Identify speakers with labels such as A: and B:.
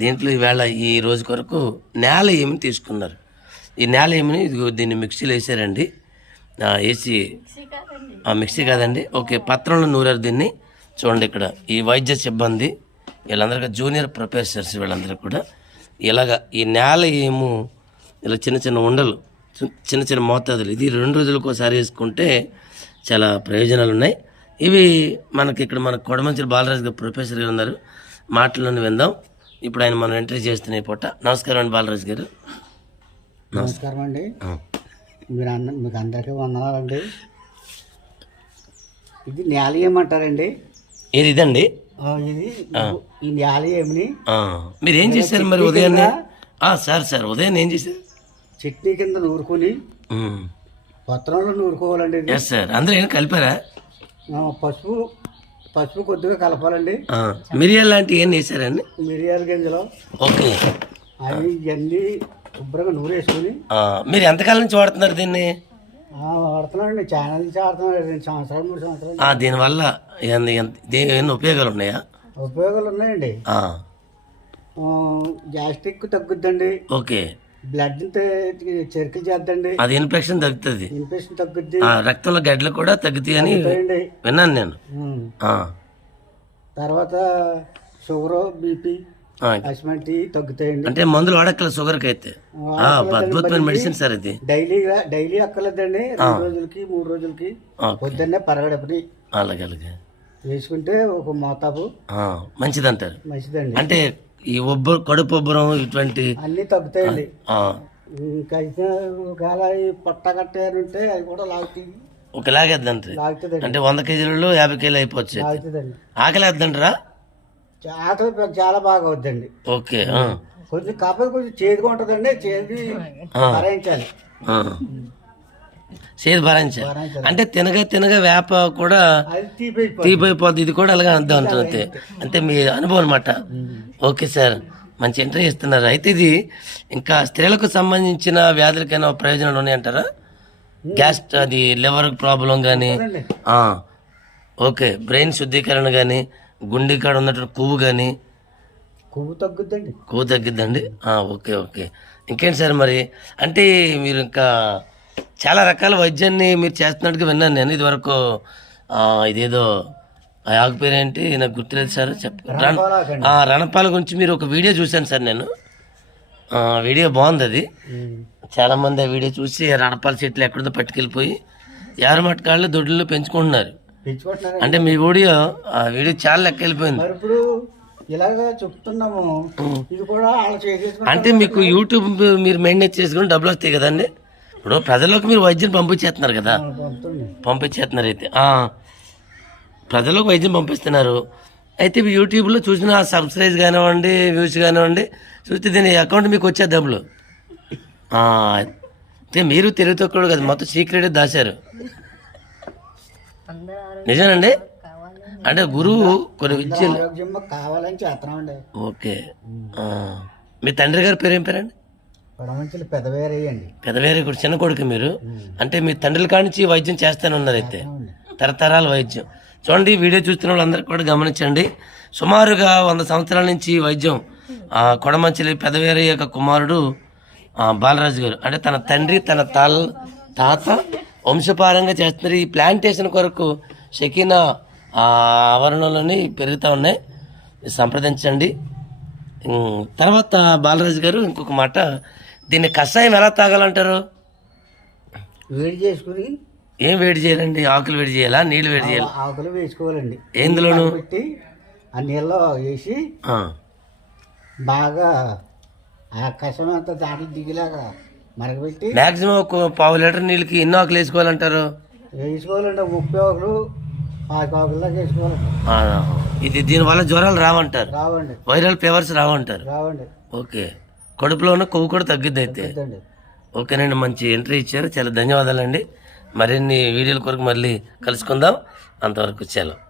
A: దీంట్లో ఈవేళ ఈ రోజు కొరకు నేల ఏమి తీసుకున్నారు? ఈ నేల ఏమిని ఇదిగో దీన్ని మిక్సీలో వేసారండి. వేసి ఆ, మిక్సీ కాదండి. ఓకే పత్రంలో నూరారు దీన్ని. చూడండి ఇక్కడ ఈ వైద్య సిబ్బంది వీళ్ళందరికీ జూనియర్ ప్రొఫెసర్స్ వీళ్ళందరూ కూడా ఇలాగ ఈ నేల ఏమో? ఇలా చిన్న చిన్న ఉండలు చిన్న చిన్న మోతాదులు ఇది రెండు రోజులకు ఒకసారి వేసుకుంటే చాలా ప్రయోజనాలు ఉన్నాయి ఇవి మనకి ఇక్కడ మన కొడమంచి బాలరాజు గారు ప్రొఫెసర్ గారు ఉన్నారు. మాటలను విందాం. ఇప్పుడు ఆయన మనం ఎంట్రీ చేస్తున్నాయి పూట. నమస్కారం అండి బాలరాజు గారు.
B: నమస్కారం అండి. మీరు అన్న మీకు అందరికీ వందనాలండి. ఇది నేల ఏమంటారండి
A: ఏది ఇదండి?
B: ఇది ఈ నేల ఏమని
A: ఆ, మీరు ఏం చేశారు మరి ఉదయాన్నే? సార్ సార్ ఉదయం ఏం చేశారు?
B: చట్నీ కింద నూరుకొని పత్రంలో నూరుకోవాలండి
A: ఎస్ సార్ అందరూ ఏం కలిపారా?
B: పసుపు పసుపు కొద్దిగా కలపాలండి.
A: మిరియాలు లాంటివి ఏం వేసారండి?
B: మిరియాల గింజలు.
A: ఓకే.
B: అవి ఇవన్నీ శుభ్రంగా నూరేసుకొని
A: ఆ, మీరు ఎంతకాలం నుంచి వాడుతున్నారు దీన్ని?
B: ఆ, వాడుతున్నామండి చాలా నుంచి వాడుతున్నాం రెండు సంవత్సరాలు మూడు సంవత్సరాలు.
A: దీనివల్ల ఏమైనా ఉపయోగాలు ఉన్నాయా?
B: ఉపయోగాలు ఉన్నాయండి. గ్యాస్ట్రిక్ తగ్గుద్దండి.
A: ఓకే.
B: బ్లడ్ చెరుకులు చేద్దండి.
A: అది ఇన్ఫెక్షన్ తగ్గుతుంది.
B: ఇన్ఫెక్షన్ తగ్గుద్ది.
A: రక్తంలో గడ్డలు కూడా తగ్గుతాయి అని విన్నాను నేను.
B: తర్వాత షుగర్ బీపీ అసిమెంటి తగ్గుతాయండి.
A: అంటే మందులు వాడక్కల షుగర్కి అయితే అద్భుతమైన మెడిసిన్ సార్ ఇది.
B: డైలీగా డైలీ అక్కర్లేదండి. రెండు రోజులకి మూడు రోజులకి పొద్దున్నే పరగడపని.
A: అలాగే అలాగే.
B: వేసుకుంటే ఒక మోతాబు.
A: మంచిదంటారు.
B: మంచిదండి.
A: అంటే ఈ ఉబ్బ కడుపు ఉబ్బరం ఇటువంటి
B: అన్నీ తగ్గుతాయండి. అయితే ఒకవేళ ఈ పొట్ట కట్టారంటే అది కూడా లాగుతుంది
A: ఒకలాగేద్దంటారు
B: లాగుతుందండి.
A: అంటే వంద కేజీలలో యాభై కేజీలు అయిపోవచ్చు
B: లాగుతుందండి.
A: ఆకలి వేద్దంటారా?
B: ఆకలి పె- చాలా బాగా అవుద్దండి.
A: ఓకే
B: కొంచెం కాకపోతే కొంచెం చేదుగా ఉంటుందండి. చేదు. భరించాలి.
A: సేదు భరించాలి అంటే తినగా తినగా వేప కూడా తీపైపోద్ది. ఇది కూడా అలాగే ఉంటుంది. అంతే అంటే మీ అనుభవం అనమాట ఓకే సార్. మంచి ఎంట్రీ ఇస్తున్నారు. అయితే ఇది ఇంకా స్త్రీలకు సంబంధించిన వ్యాధులకైనా ప్రయోజనాలు ఉన్నాయంటారా? గ్యాస్ అది లివర్ ప్రాబ్లం కానీ. ఓకే. బ్రెయిన్ శుద్ధీకరణ కానీ గుండె కాడ ఉన్నటువంటి కొవ్వు కానీ
B: కొవ్వు తగ్గుద్దండి.
A: కొవ్వు తగ్గిద్దండి. Okay okay. ఇంకేంటి సార్ మరి? అంటే మీరు ఇంకా చాలా రకాల వైద్యాన్ని మీరు చేస్తున్నట్టుగా విన్నాను నేను. ఇదివరకు ఇదేదో ఆ ఆకు పేరు ఏంటి? నాకు గుర్తులేదు సార్ చెప్ప రణపాల గురించి మీరు ఒక వీడియో చూశాను సార్ నేను. వీడియో బాగుంది అది.
B: ఉమ్.
A: చాలా మంది ఆ వీడియో చూసి రణపాల చెట్లు ఎక్కడిదో పట్టుకెళ్ళిపోయి ఎవరి మట్టుకాళ్ళు దొడ్లు పెంచుకుంటున్నారు. అంటే మీ వీడియో ఆ వీడియో చాలా లెక్క వెళ్ళిపోయింది.
B: ఇలాగా చెప్తున్నాము. ఇది కూడా
A: అంటే మీకు యూట్యూబ్ మీరు మెయింటైన్ చేసుకుని డబ్బులు వస్తాయి కదండి. ఇప్పుడు ప్రజల్లోకి మీరు వైద్యం పంపించేస్తున్నారు కదా. పంపించేస్తున్నారు అయితే. ప్రజలకు వైద్యం పంపిస్తున్నారు. అయితే యూట్యూబ్లో చూసిన సబ్స్క్రైబ్ కానివ్వండి వ్యూస్ కానివ్వండి చూస్తే దీని అకౌంట్ మీకు వచ్చే డబ్బులు. అయితే మీరు తక్కువ కదా మొత్తం సీక్రెట్ దాశారు నిజానండి అంటే గురువు కొన్ని విద్యలు ఓకే. మీ తండ్రి గారి పేరు ఏం పేరండి?
B: పెదవేరేయండి.
A: పెదవేరే కూడా చిన్న కొడుకు మీరు. అంటే మీ తండ్రుల కానించి వైద్యం చేస్తానే ఉన్నారు అయితే తరతరాల వైద్యం. చూడండి వీడియో చూస్తున్న వాళ్ళందరికీ కూడా గమనించండి. సుమారుగా వంద సంవత్సరాల నుంచి వైద్యం ఆ, కొడమంచిలి పెదవేరే యొక్క కుమారుడు ఆ, బాలరాజు గారు. అంటే తన తండ్రి తన తాల్ తాత వంశపారంగా చేస్తున్నారు. ఈ ప్లాంటేషన్ కొరకు షకీనా ఆ, ఆవరణలోని పెరుగుతూ ఉన్నాయి. సంప్రదించండి. తర్వాత బాలరాజు గారు ఇంకొక మాట. దీన్ని కషాయం ఎలా తాగాలంటారు?
B: వేడి చేసుకుని
A: ఏం వేడి చేయాలండి? ఆకులు వేడి చేయాలా? నీళ్ళు వేడి చేయాలి?
B: ఆకులు వేసుకోవాలండి.
A: ఎందులోను?
B: పెట్టి ఆ నీళ్ళలో వేసి బాగా ఆ కషం అంతా దాంట్లో దిగిలాగా మరగబెట్టి
A: మాక్సిమం ఒక పావు లీటర్ నీళ్ళకి ఎన్ని ఆకులు వేసుకోవాలంటారు?
B: వేసుకోవాలండి ముప్పై ఆకులు పాతి ఆకులు దాకా వేసుకోవాలండి
A: ఆ, ఇది దీనివల్ల జ్వరాలు రావంటారు.
B: రావండి.
A: వైరల్ ఫీవర్స్ రావంటారు.
B: రావండి.
A: ఓకే. కడుపులో ఉన్న కొవ్వు కూడా తగ్గిద్ది అయితే. ఓకేనండి మంచి ఎంట్రీ ఇచ్చారు. చాలా ధన్యవాదాలండి. మరిన్ని వీడియోల కొరకు మళ్ళీ కలుసుకుందాం. అంతవరకు సెలవు.